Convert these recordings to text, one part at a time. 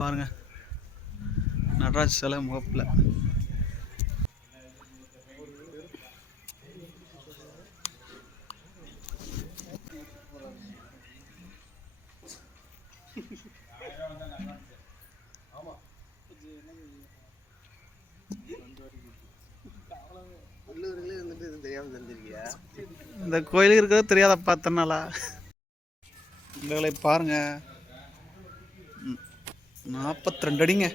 பாருங்க, நடராஜ் சிலை முகப்பில். இந்த கோயிலுக்கு இருக்கிறது தெரியாத பார்த்தனால இந்த பாருங்க, 42 அடிங்க.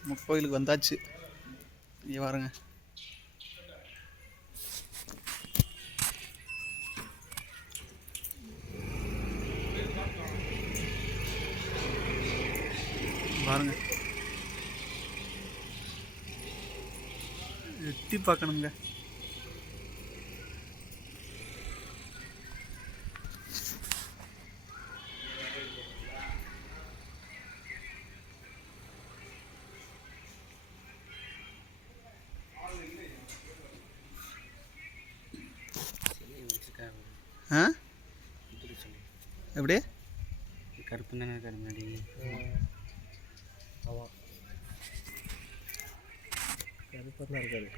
நம்ம கோயிலுக்கு வந்தாச்சு. இங்கே பாருங்க, பாருங்க, எட்டி பார்க்கணுங்க. எப்படி கருப்பு தானே இருக்காரு முன்னாடி? ஆமாம், கருப்பாக தான் இருக்காரு.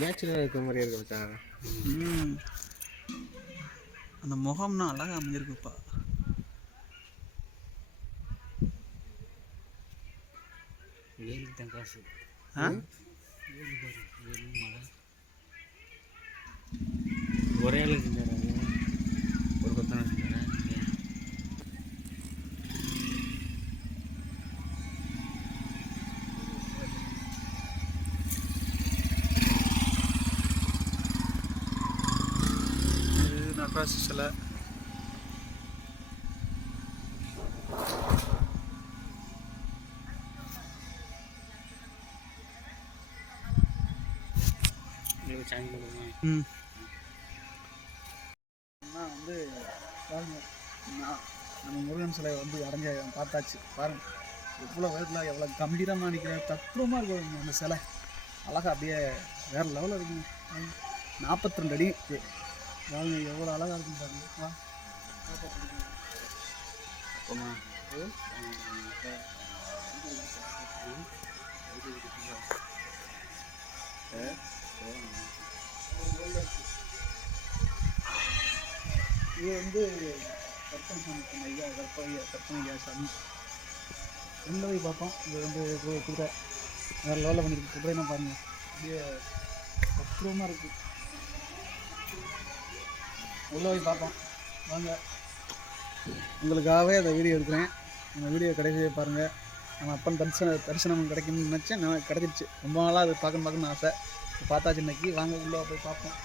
நேச்சுரலாக இருக்க மாதிரியே இருக்கு மச்சான். அந்த முகம்னா அழகாக அமைஞ்சிருக்குப்பா. வேலுக்கு தான் காசு. ஒரே ஆளு செஞ்சாரா? ஒரு கொத்தனா செஞ்சாரா? நடராஜ் சிலை. வந்து பாருங்க, நம்ம முருகன் சிலை வந்து அடைஞ்ச பார்த்தாச்சு. பாருங்க, எவ்வளோ வேரில் எவ்வளோ கம்பீரமாக நிற்கிறேன். தத்ரூபமாக இருக்கும் அந்த சிலை. அழகாக அப்படியே வேறு லெவலில் இருக்குங்க. 42 அடி பாருங்க, எவ்வளோ அழகாக இருக்குன்னு பாருங்க. இது வந்து கற்பனை சாமி உள்ள போய் பார்ப்போம். இது வந்து குதிரை வேறு லெவலில் பண்ணியிருக்கு. குதிரைனா பாருங்கள், அப்படியே பக்குவமாக இருக்குது. உள்ளே போய் பார்ப்போம் வாங்க. உங்களுக்காகவே அந்த வீடியோ எடுக்கிறேன். அந்த வீடியோ கடைசியை பாருங்கள். நம்ம அப்பன் தரிசனம் கிடைக்கும்னு நினச்சேன். நான் கிடச்சிருச்சு. ரொம்ப நாளாக அது பார்க்கணுன்னு ஆசை. பார்த்தாச்சு இன்னைக்கு. வாங்க உள்ளே போய் பார்ப்போம்.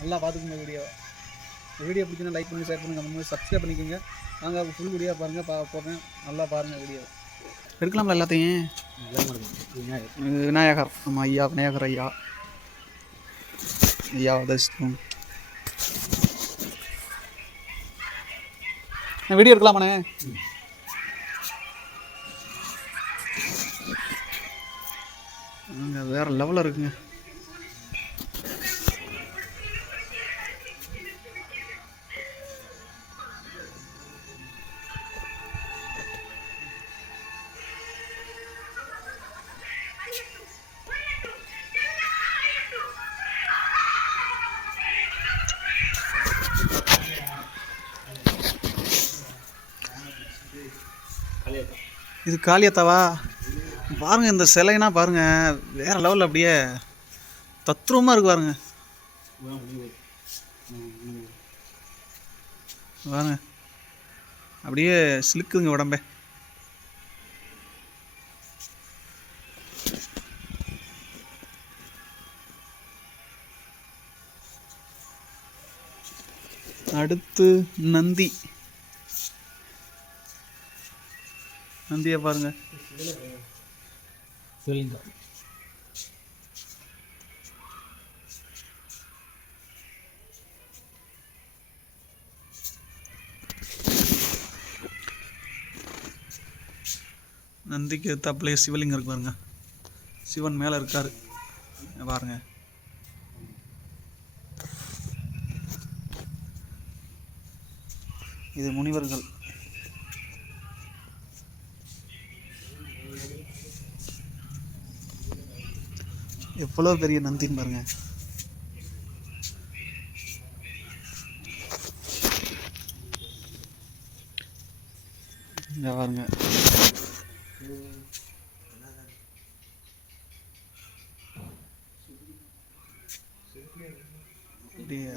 நல்லா பார்த்துக்குங்க வீடியோ. இந்த வீடியோ பிடிச்சினா லைக் பண்ணி, ஷேர் பண்ணுங்கள், அந்த மாதிரி சப்ஸ்கிரைப் பண்ணிக்கோங்க. வாங்க ஃபுல் வீடியோ பாருங்கள். போடுறேன், நல்லா பாருங்கள் வீடியோ. எடுக்கலாம்ல எல்லாத்தையும். விநாயகர், நம்ம ஐயா விநாயகர் ஐயா தரிசனம். வீடியோ எடுக்கலாமாண்ணே? வேற லெவலில் இருக்குங்க. இது காளியத்தாவா? பாருங்கள், இந்த சிலைனா பாருங்கள், வேறு லெவலில் அப்படியே தத்ரூபமாக இருக்கு பாருங்க. பாருங்க, அப்படியே சிலுக்குதுங்க உடம்பே. அடுத்து நந்தியை பாருங்க. சொல்லுங்க. நந்திக்கு எத்தாப்புலேயே சிவலிங்கம் இருக்கு பாருங்க. சிவன் மேலே இருக்கார் பாருங்க. இது முனிவர்கள். எவ்வளோ பெரிய நந்தின்னு பாருங்க. இங்க பாருங்க.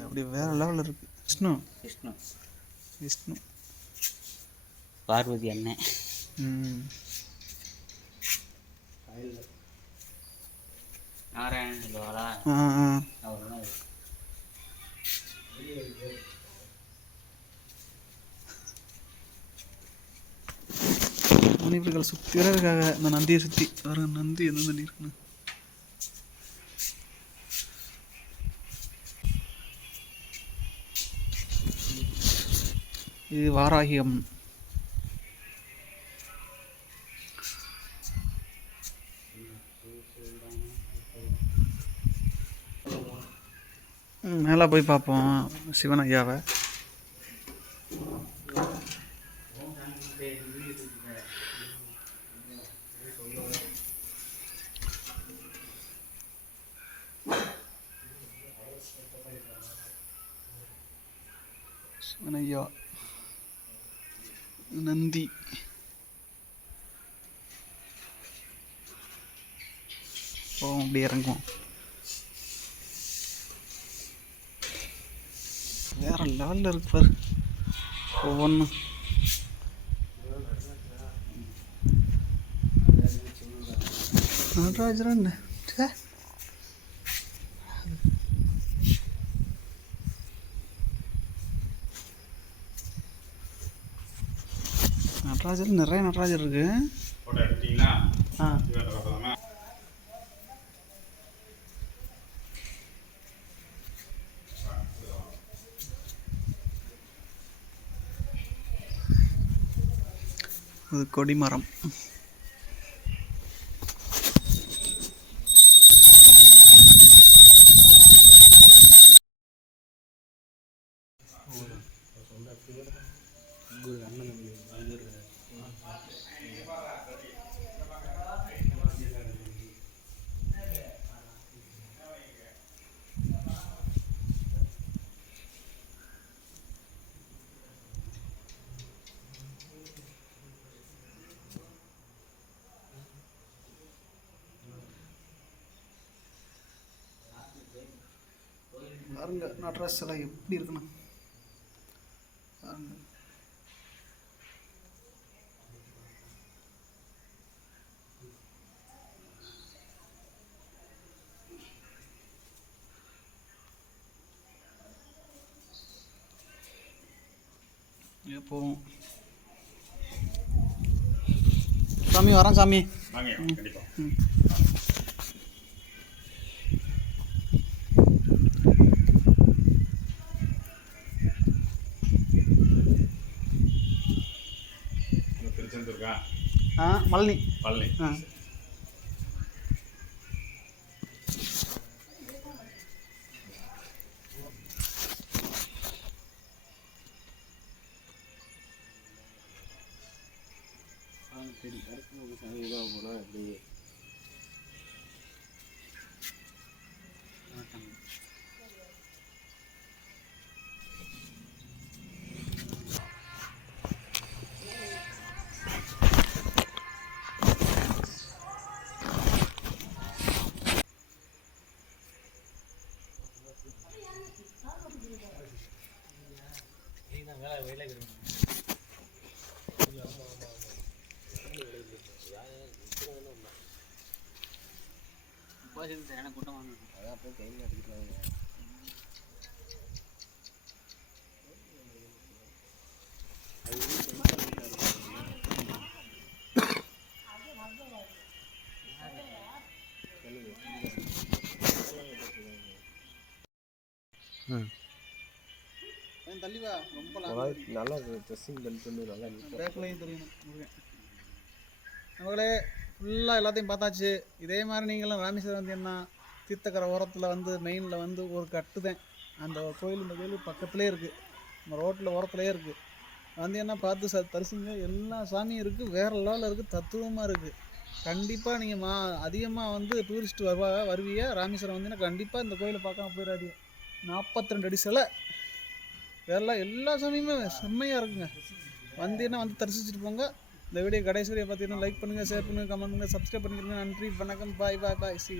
அப்படி வேற லெவலில் இருக்கு. விஷ்ணு விஷ்ணு விஷ்ணு பார்வதி அண்ணன். நாராயணன் சொல்லுவாளா? அவ்வளோதான். முனிவர்கள் சுற்றி வர இருக்காங்க. இந்த நந்தியை சுற்றி வர நந்தி எந்த நந்தி இருக்குன்னு. இது வாராகி அம்மன். மேலே போய் பார்ப்போம் சிவன் ஐயாவை. சிவன் ஐயா, நந்தி, போவோம் அப்படி இறங்குவோம். வேற லெவலில் இருக்கு பாரு ஒவ்வொன்றும். நடராஜரன் நடராஜர் நிறைய நடராஜர் இருக்கு. இது கொடிமரம். பாருங்க நடராஜ் சிலை எப்படி இருக்குன்னு பாருங்க. போவோம் சாமி. வரேன் சாமி. மல்லி பழனி. கூட்டமாக அதான் போய் கையில் எடுத்துட்டு தள்ளிவா. ரொம்ப நல்லா ட்ரெஸ்ஸிங் பெல்ட் வந்து நல்லா பேக்லையும் தெரியணும். நம்மளே ஃபுல்லாக எல்லாத்தையும் பார்த்தாச்சு. இதே மாதிரி நீங்களும் ராமேஸ்வரம் வந்தீங்கன்னா தீர்த்தக்கரை ஓரத்தில் வந்து மெயினில் வந்து ஒரு கட்டுதேன். அந்த கோயில் இந்த கோயில் பக்கத்துலேயே இருக்குது, நம்ம ரோட்டில் ஓரத்துலேயே இருக்குது. வந்தீங்கன்னா பார்த்து தரிசிங்க. எல்லா சாமியும் இருக்குது, வேறு லெவலில் இருக்குது, தத்துவமாக இருக்குது. கண்டிப்பாக நீங்கள் அதிகமாக வந்து டூரிஸ்ட் வருவீங்க ராமேஸ்வரம் வந்தீங்கன்னா கண்டிப்பாக இந்த கோயிலை பார்க்காம போயிடாதீங்க. 42 அடி சிலை, வேற எல்லா சாமியுமே செம்மையாக இருக்குங்க. வந்தீங்கன்னா வந்து தரிசிச்சுட்டு போங்க. இந்த வீடியோ கடைசி வரையை பார்த்தீங்கன்னா லைக் பண்ணுங்கள், ஷேர் பண்ணுங்கள், கமெண்ட் பண்ணுங்கள், சப்ஸ்கிரைப் பண்ணிக்கிறீங்க. நன்றி, வணக்கம், பாய் பாய் பாய். சி